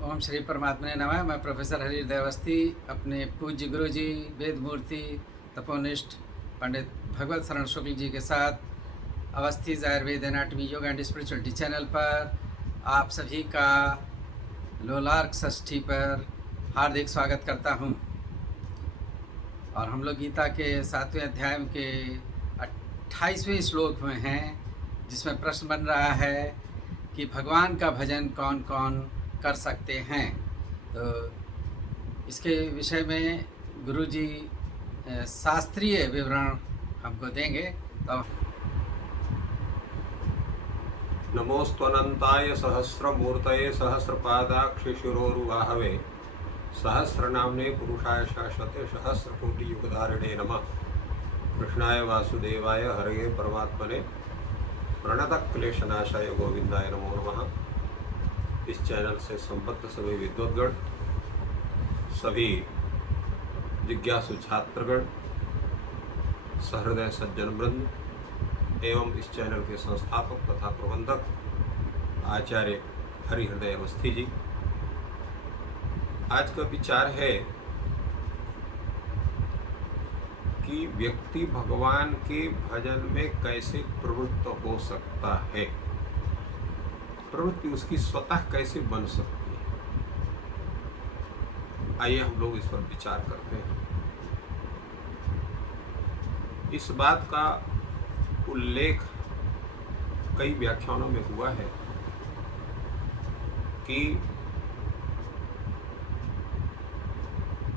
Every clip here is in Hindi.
ओम श्री परमात्मा ने नमः। मैं प्रोफेसर हरिहृदय अवस्थी अपने पूज्य गुरु जी वेद मूर्ति तपोनिष्ठ पंडित भगवत शरण शुक्ल जी के साथ Awasthi Ayurveda anatomy yoga and spirituality channel पर आप सभी का लोलार्क षष्ठी पर हार्दिक स्वागत करता हूं। और हम लोग गीता के 7वें अध्याय के 28वें श्लोक में हैं, जिसमें प्रश्न बन रहा है कि भगवान का भजन कौन कौन कर सकते हैं। तो इसके विषय में गुरुजी शास्त्रीय विवरण हमको देंगे। तो नमोस्त्वनंताय सहस्रमूर्तये सहस्रपादाक्षिशिरोरुबाहवे सहस्रनाम्ने पुरुषाय शाश्वते सहस्रकोटियुगधारिणे नमः। कृष्णाय वासुदेवाय हरये परमात्मने प्रणतक्लेशनाशाय गोविंदाय नमो नमः। इस चैनल से संबद्ध सभी विद्वद्गण, सभी जिज्ञासु छात्रगण, सहृदय सज्जन वृंद एवं इस चैनल के संस्थापक तथा प्रबंधक आचार्य हरिहृदय अवस्थी जी, आज का विचार है कि व्यक्ति भगवान के भजन में कैसे प्रवृत्त हो सकता है, प्रवृत्ति उसकी स्वतः कैसे बन सकती है। आइए हम लोग इस पर विचार करते हैं। इस बात का उल्लेख कई व्याख्यानों में हुआ है कि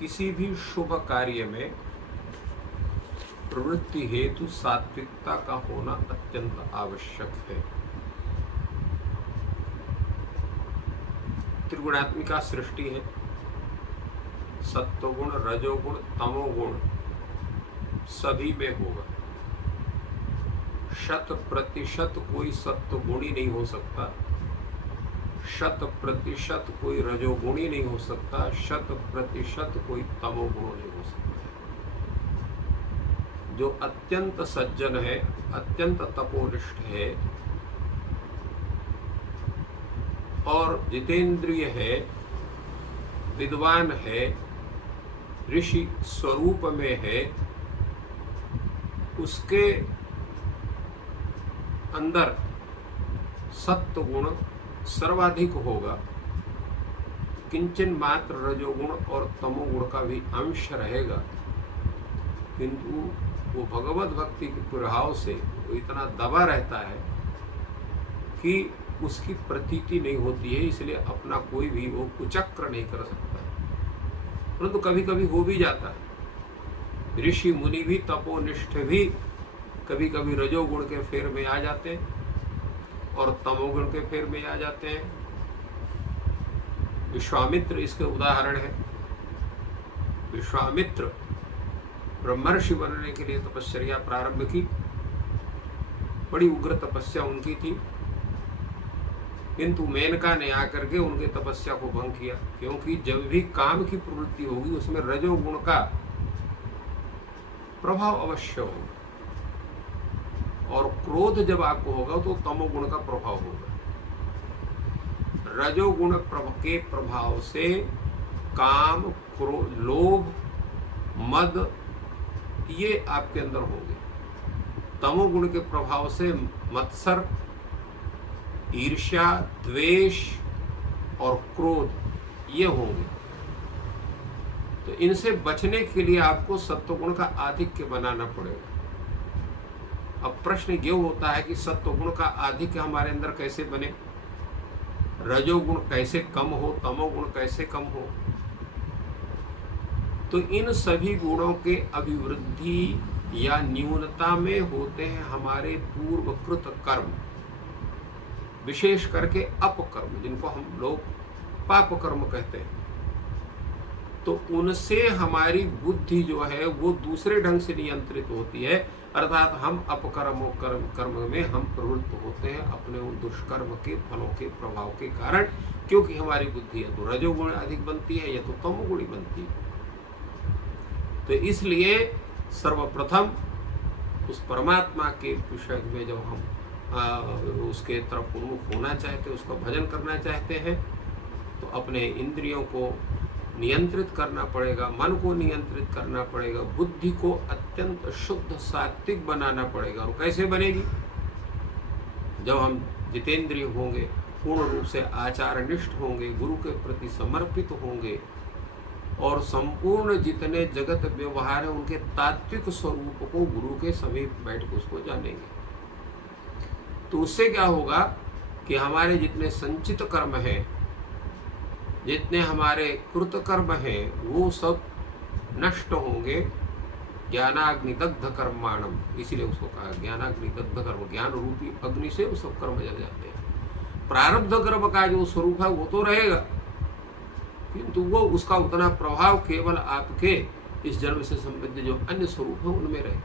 किसी भी शुभ कार्य में प्रवृत्ति हेतु सात्विकता का होना अत्यंत आवश्यक है। त्रिगुणात्मिका सृष्टि है, सत्वगुण, रजोगुण, तमोगुण सभी में होगा। 100% कोई सत्वगुणी नहीं हो सकता, 100% कोई रजोगुणी नहीं हो सकता, 100% कोई तमोगुण नहीं हो सकता। जो अत्यंत सज्जन है, अत्यंत तपोनिष्ठ है और जितेंद्रिय है, विद्वान है, ऋषि स्वरूप में है, उसके अंदर सत्व गुण सर्वाधिक होगा। किंचन मात्र रजोगुण और तमोगुण का भी अंश रहेगा, किंतु वो भगवत भक्ति के प्रभाव से वो इतना दबा रहता है कि उसकी प्रतीति नहीं होती है, इसलिए अपना कोई भी वो कुचक्र नहीं कर सकता। परंतु कभी कभी हो भी जाता है। ऋषि मुनि भी, तपोनिष्ठ भी कभी कभी रजोगुण के फेर में आ जाते हैं और तमोगुण के फेर में आ जाते हैं। विश्वामित्र इसके उदाहरण है। विश्वामित्र ब्रह्मर्षि बनने के लिए तपश्चर्या प्रारंभ की, बड़ी उग्र तपस्या उनकी थी, किंतु मेनका ने आकर के उनके तपस्या को भंग किया। क्योंकि जब भी काम की प्रवृत्ति होगी उसमें रजोगुण का प्रभाव अवश्य होगा, और क्रोध जब आपको होगा तो तमोगुण का प्रभाव होगा। रजोगुण के प्रभाव से काम, क्रोध, लोभ, मद ये आपके अंदर होंगे। तमोगुण के प्रभाव से मत्सर, ईर्ष्या, द्वेष और क्रोध ये होंगे। तो इनसे बचने के लिए आपको सत्वगुण का आधिक्य बनाना पड़ेगा। अब प्रश्न ये होता है कि सत्वगुण का आधिक्य हमारे अंदर कैसे बने, रजोगुण कैसे कम हो, तमोगुण कैसे कम हो। तो इन सभी गुणों के अभिवृद्धि या न्यूनता में होते हैं हमारे पूर्वकृत कर्म, विशेष करके अपकर्म, जिनको हम लोग पाप कर्म कहते हैं। तो उनसे हमारी बुद्धि जो है वो दूसरे ढंग से नियंत्रित होती है, अर्थात हम अपकर्मों कर्म में हम प्रवृत्त होते हैं अपने उन दुष्कर्म के फलों के प्रभाव के कारण, क्योंकि हमारी बुद्धि या तो रजोगुण अधिक बनती है या तो तमोगुणी बनती है। तो इसलिए सर्वप्रथम उस परमात्मा के विषय में जब हम उसके तरफ उन्मुख होना चाहते हैं, उसका भजन करना चाहते हैं, तो अपने इंद्रियों को नियंत्रित करना पड़ेगा, मन को नियंत्रित करना पड़ेगा, बुद्धि को अत्यंत शुद्ध सात्विक बनाना पड़ेगा। और कैसे बनेगी? जब हम जितेंद्रिय होंगे, पूर्ण रूप से आचारनिष्ठ होंगे, गुरु के प्रति समर्पित होंगे और संपूर्ण जितने जगत व्यवहार है उनके तात्विक स्वरूप को गुरु के समीप बैठ कर उसको जानेंगे। तो उससे क्या होगा कि हमारे जितने संचित कर्म हैं, जितने हमारे कृत कर्म हैं, वो सब नष्ट होंगे। ज्ञानाग्निदग्ध कर्माणम, इसीलिए उसको कहा ज्ञानाग्निदग्ध कर्म। ज्ञान रूपी अग्नि से वो सब कर्म जल जाते हैं। प्रारब्ध कर्म का जो स्वरूप है वो तो रहेगा, किंतु वो उसका उतना प्रभाव केवल आपके इस जन्म से संबंधित जो अन्य स्वरूप है उनमें रहे।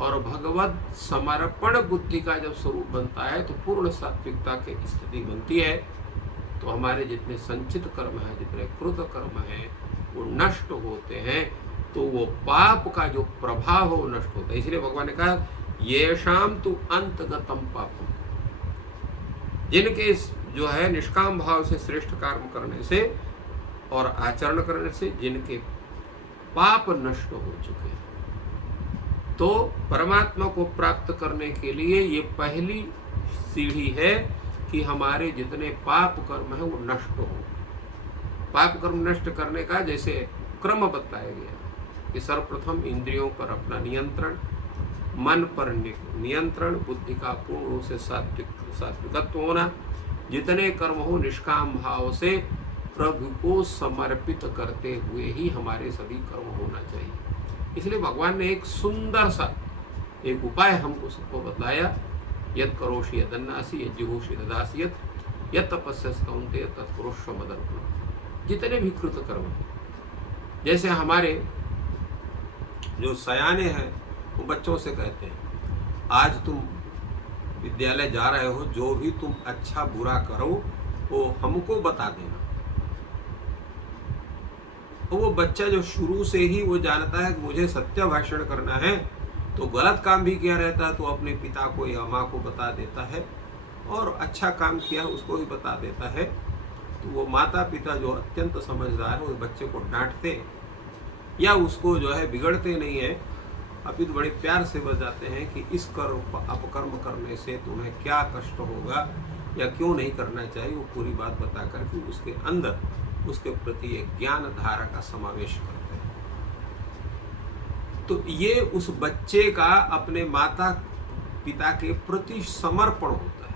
और भगवत समर्पण बुद्धि का जब स्वरूप बनता है तो पूर्ण सात्विकता की स्थिति बनती है। तो हमारे जितने संचित कर्म हैं, जितने कृत कर्म हैं, वो नष्ट होते हैं। तो वो पाप का जो प्रभाव हो वो नष्ट होता है। इसलिए भगवान ने कहा येषाम तु अंतगतम पापम, जिनके जो है निष्काम भाव से श्रेष्ठ कर्म करने से और आचरण करने से जिनके पाप नष्ट हो चुके हैं। तो परमात्मा को प्राप्त करने के लिए ये पहली सीढ़ी है कि हमारे जितने पाप कर्म है वो नष्ट हो। पाप कर्म नष्ट करने का जैसे क्रम बताया गया कि सर्वप्रथम इंद्रियों पर अपना नियंत्रण, मन पर नियंत्रण, बुद्धि का पूर्ण रूप से सात्विकत्व होना, जितने कर्म हो निष्काम भाव से प्रभु को समर्पित करते हुए ही हमारे सभी कर्म होना चाहिए। इसलिए भगवान ने एक सुंदर सा एक उपाय हमको सबको बताया, यत् करोषि यदन्नासि यज्जुहोषि ददासि यत् तपस्यसि कौन्तेय तत्कुरुष्व मदर्पणम्। जितने भी कृत कर्म, जैसे हमारे जो सयाने हैं वो बच्चों से कहते हैं आज तुम विद्यालय जा रहे हो, जो भी तुम अच्छा बुरा करो वो हमको बता देना। तो वो बच्चा जो शुरू से ही वो जानता है कि मुझे सत्य भाषण करना है, तो गलत काम भी किया रहता है तो अपने पिता को या माँ को बता देता है, और अच्छा काम किया उसको ही बता देता है। तो वो माता पिता जो अत्यंत समझदार है, वो बच्चे को डांटते या उसको जो है बिगड़ते नहीं है, अभी तो बड़े प्यार से बताते हैं कि इस कर्म अपकर्म करने से तुम्हें क्या कष्ट होगा या क्यों नहीं करना चाहिए। वो पूरी बात बता करके उसके अंदर उसके प्रति एक ज्ञान धारा का समावेश करते हैं। तो ये उस बच्चे का अपने माता पिता के प्रति समर्पण होता है।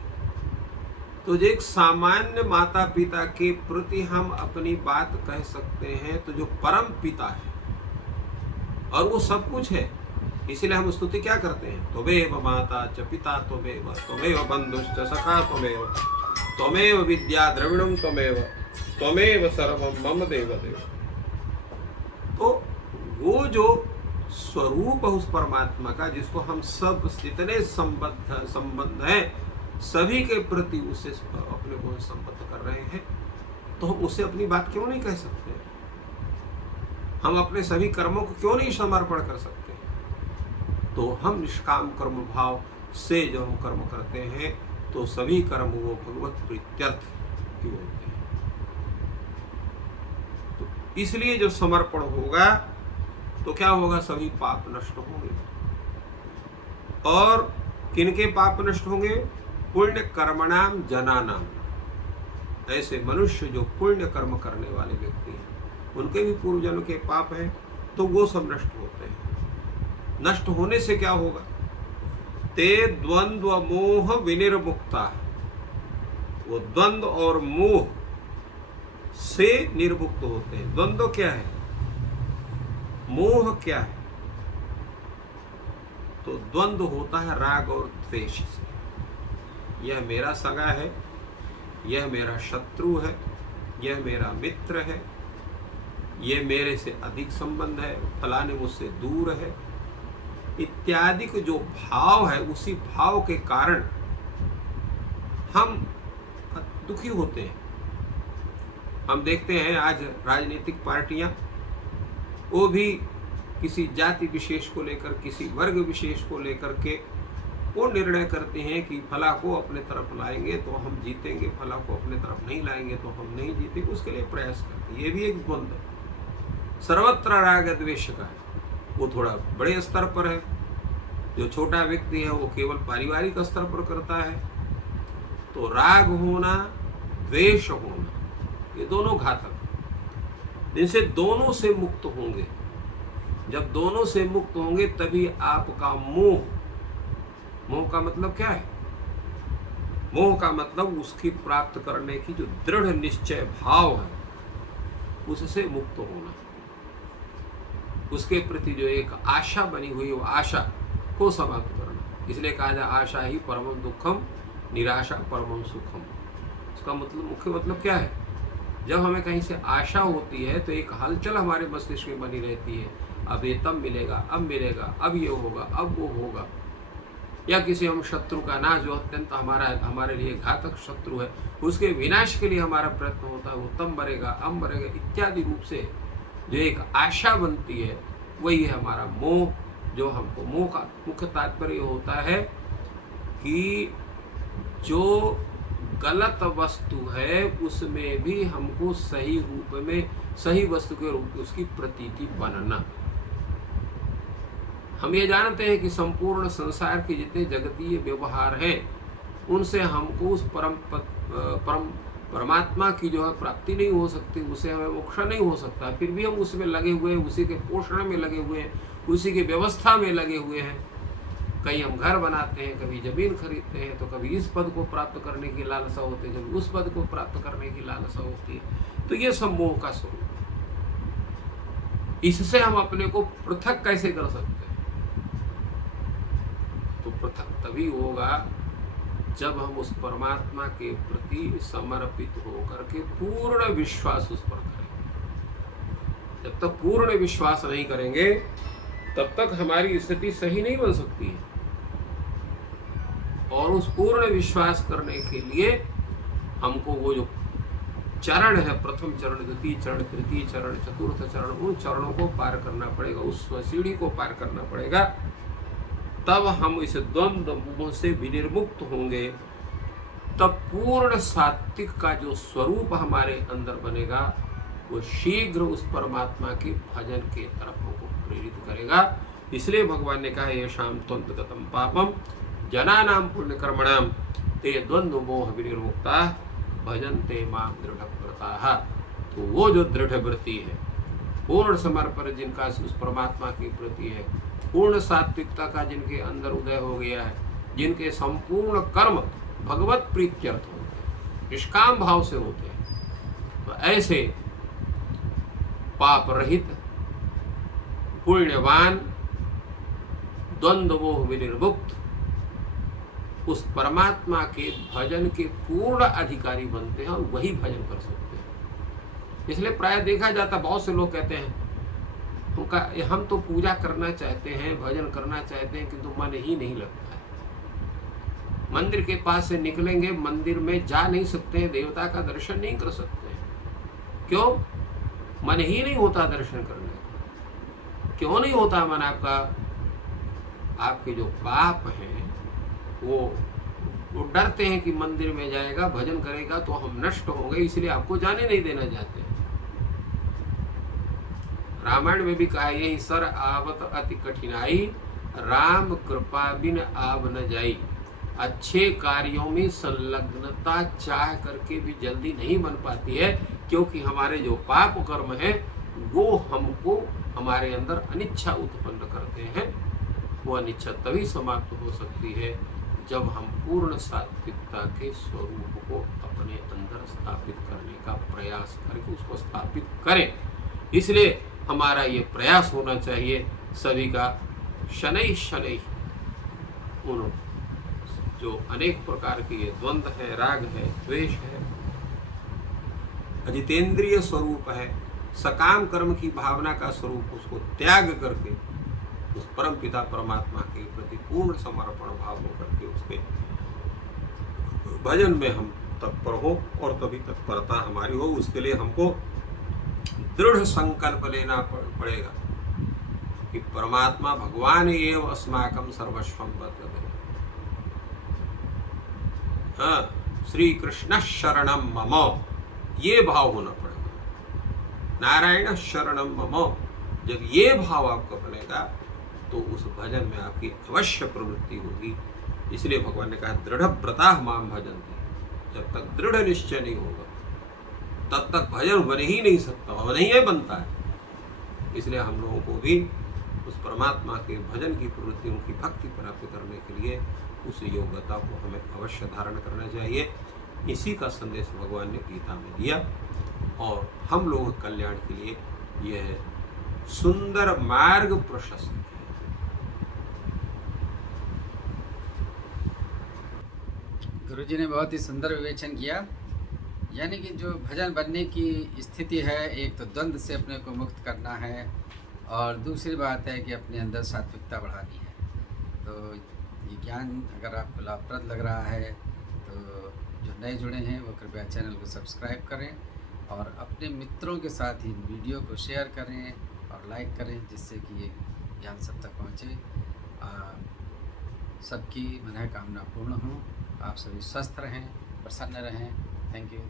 तो जो एक सामान्य माता पिता के प्रति हम अपनी बात कह सकते हैं, तो जो परम पिता है और वो सब कुछ है, इसीलिए हम स्तुति क्या करते हैं, त्वमेव माता च पिता त्वमेव, त्वमेव बंधुश्च सखा त्वमेव, त्वमेव विद्या द्रविणम त्वमेव, त्वमेव सर्वम मम देव देव। तो वो जो स्वरूप है उस परमात्मा का, जिसको हम सब जितने संबंध हैं सभी के प्रति उससे अपने को संबद्ध कर रहे हैं, तो हम उसे अपनी बात क्यों नहीं कह सकते? हम अपने सभी कर्मों को क्यों नहीं समर्पण कर सकते? तो हम निष्काम कर्म भाव से जब हम कर्म करते हैं तो सभी कर्म वो भगवत प्रीत्यर्थ ही होते हैं। तो इसलिए जो समर्पण होगा तो क्या होगा, सभी पाप नष्ट होंगे। और किनके पाप नष्ट होंगे? पुण्य कर्मणाम जनानाम। ऐसे मनुष्य जो पुण्य कर्म करने वाले व्यक्ति हैं, उनके भी पूर्व जन्म के पाप हैं, तो वो सब नष्ट होते हैं। नष्ट होने से क्या होगा? ते द्वंद्व मोह विनिर्मुक्ता। वो द्वंद्व और मोह से निर्मुक्त होते हैं। द्वंद्व क्या है, मोह क्या है? तो द्वंद्व होता है राग और द्वेष से। यह मेरा सगा है, यह मेरा शत्रु है, यह मेरा मित्र है, यह मेरे से अधिक संबंध है, फलाने मुझसे दूर है, इत्यादि के जो भाव है, उसी भाव के कारण हम दुखी होते हैं। हम देखते हैं आज राजनीतिक पार्टियां, वो भी किसी जाति विशेष को लेकर, किसी वर्ग विशेष को लेकर के वो निर्णय करते हैं कि फला को अपने तरफ लाएंगे तो हम जीतेंगे, फला को अपने तरफ नहीं लाएंगे तो हम नहीं जीतेंगे, उसके लिए प्रयास करते हैं। ये भी एक द्वंद्व है। सर्वत्र राग द्वेष का है, वो थोड़ा बड़े स्तर पर है। जो छोटा व्यक्ति है वो केवल पारिवारिक स्तर पर करता है। तो राग होना, द्वेष होना, ये दोनों घातक, जिनसे दोनों से मुक्त होंगे। जब दोनों से मुक्त होंगे तभी आपका मोह, मोह का मतलब क्या है? मोह का मतलब उसकी प्राप्त करने की जो दृढ़ निश्चय भाव है, उससे मुक्त होना। उसके प्रति जो एक आशा बनी हुई, वो आशा को समाप्त करना। इसलिए कहा जाए आशा ही परमम दुखम, निराशा परमम सुखम। इसका मतलब, मुख्य मतलब क्या है? जब हमें कहीं से आशा होती है तो एक हलचल हमारे मस्तिष्क में बनी रहती है, अब ये तब मिलेगा, अब मिलेगा, अब ये होगा, अब वो होगा। या किसी हम शत्रु का नाश, जो अत्यंत हमारे लिए घातक शत्रु है, उसके विनाश के लिए हमारा प्रयत्न होता है, वो तब मरेगा, अब मरेगा इत्यादि रूप से जो एक आशा बनती है, वही है हमारा मोह। जो हमको, मोह का मुख्य तात्पर्य होता है कि जो गलत वस्तु है उसमें भी हमको सही रूप में, सही वस्तु के रूप में उसकी प्रतीति बनना। हम ये जानते हैं कि संपूर्ण संसार के जितने जगतीय व्यवहार हैं उनसे हमको उस परमात्मा की जो है प्राप्ति नहीं हो सकती, उसे हमें मोक्ष नहीं हो सकता। फिर भी हम उसमें लगे हुए हैं, उसी के पोषण में लगे हुए हैं, उसी की व्यवस्था में लगे हुए हैं। कहीं हम घर बनाते हैं, कभी जमीन खरीदते हैं, तो कभी इस पद को प्राप्त करने की लालसा होती है, कभी उस पद को प्राप्त करने की लालसा होती है। तो ये सब मोह का स्वरूप। इससे हम अपने को पृथक कैसे कर सकते हैं? तो पृथक तभी होगा जब हम उस परमात्मा के प्रति समर्पित होकर के पूर्ण विश्वास उस पर करेंगे। जब तक पूर्ण विश्वास नहीं करेंगे तब तक हमारी स्थिति सही नहीं बन सकती है। और उस पूर्ण विश्वास करने के लिए हमको वो जो चरण है, प्रथम चरण, द्वितीय चरण, तृतीय चरण, चतुर्थ चरण, उन चरणों को पार करना पड़ेगा, उस सीढ़ी को पार करना पड़ेगा। तब हम इस द्वंद्व मोह से विनिर्मुक्त होंगे। तब पूर्ण सात्विक का जो स्वरूप हमारे अंदर बनेगा वो शीघ्र उस परमात्मा के भजन के तरफ हमको प्रेरित करेगा। इसलिए भगवान ने कहा, ये शाम त्वंतगतम पापम जनानाम पुण्य कर्मणाम ते द्वंद्व मोह विनिर्मुक्ता भजन्ते मां दृढ़व्रताः। तो वो जो दृढ़ व्रती है, पूर्ण समर्पण जिनका उस परमात्मा के प्रति है, पूर्ण सात्विकता का जिनके अंदर उदय हो गया है, जिनके संपूर्ण कर्म भगवत प्रीत्यर्थ होते हैं, निष्काम भाव से होते हैं, तो ऐसे पाप रहित, पुण्यवान, द्वंद्व मोह विनिर्मुक्त उस परमात्मा के भजन के पूर्ण अधिकारी बनते हैं और वही भजन कर सकते हैं। इसलिए प्राय देखा जाता, बहुत से लोग कहते हैं हम तो पूजा करना चाहते हैं, भजन करना चाहते हैं, किंतु मन ही नहीं लगता है। मंदिर के पास से निकलेंगे, मंदिर में जा नहीं सकते हैं, देवता का दर्शन नहीं कर सकते हैं। क्यों? मन ही नहीं होता दर्शन करने का। क्यों नहीं होता मन आपका? आपके जो पाप हैं वो डरते हैं कि मंदिर में जाएगा, भजन करेगा तो हम नष्ट होंगे, इसलिए आपको जाने नहीं देना चाहते। रामायण में भी कहा, यही सर आवत अति कठिनाई, राम कृपा बिन आव न जाई। अच्छे कार्यों में संलग्नता चाह करके भी जल्दी नहीं बन पाती है, क्योंकि हमारे जो पाप कर्म है वो हमको हमारे अंदर अनिच्छा उत्पन्न करते हैं। वो अनिच्छा तभी समाप्त हो सकती है जब हम पूर्ण सात्विकता के स्वरूप को अपने अंदर स्थापित करने का प्रयास करके उसको स्थापित करें। इसलिए हमारा ये प्रयास होना चाहिए सभी का। शनै शनै उन जो अनेक प्रकार के ये द्वंद्व है, राग है, द्वेष है, अजितेंद्रिय स्वरूप है, सकाम कर्म की भावना का स्वरूप, उसको त्याग करके उस परम पिता परमात्मा के प्रति पूर्ण समर्पण भाव होकर के उसके भजन में हम तत्पर हो और तभी तत्परता हमारी हो। उसके लिए हमको दृढ़ संकल्प लेना पड़ेगा कि परमात्मा भगवान एव अस्माकं सर्वस्वं वर्तते। हाँ, श्री कृष्ण शरणम मम, ये भाव होना पड़ेगा। नारायण शरणम मम, जब ये भाव आपका बनेगा तो उस भजन में आपकी अवश्य प्रवृत्ति होगी। इसलिए भगवान ने कहा दृढ़ व्रता माम भजन्ते, जब तक दृढ़ निश्चय नहीं होगा तब तक भजन बन ही नहीं सकता, और नहीं है बनता है। इसलिए हम लोगों को भी उस परमात्मा के भजन की प्रवृत्ति, उनकी भक्ति प्राप्त करने के लिए उस योग्यता को हमें अवश्य धारण करना चाहिए। इसी का संदेश भगवान ने गीता में दिया और हम लोगों के कल्याण के लिए यह सुंदर मार्ग प्रशस्त किया। गुरुजी ने बहुत ही सुंदर विवेचन किया। यानी कि जो भजन बनने की स्थिति है, एक तो द्वंद्व से अपने को मुक्त करना है और दूसरी बात है कि अपने अंदर सात्विकता बढ़ानी है। तो ये ज्ञान अगर आपको लाभप्रद लग रहा है तो जो नए जुड़े हैं वो कृपया चैनल को सब्सक्राइब करें और अपने मित्रों के साथ ही वीडियो को शेयर करें और लाइक करें, जिससे कि ये ज्ञान सब तक पहुँचे। सबकी मनोकामना पूर्ण हो, आप सभी स्वस्थ रहें, प्रसन्न रहें। Thank you.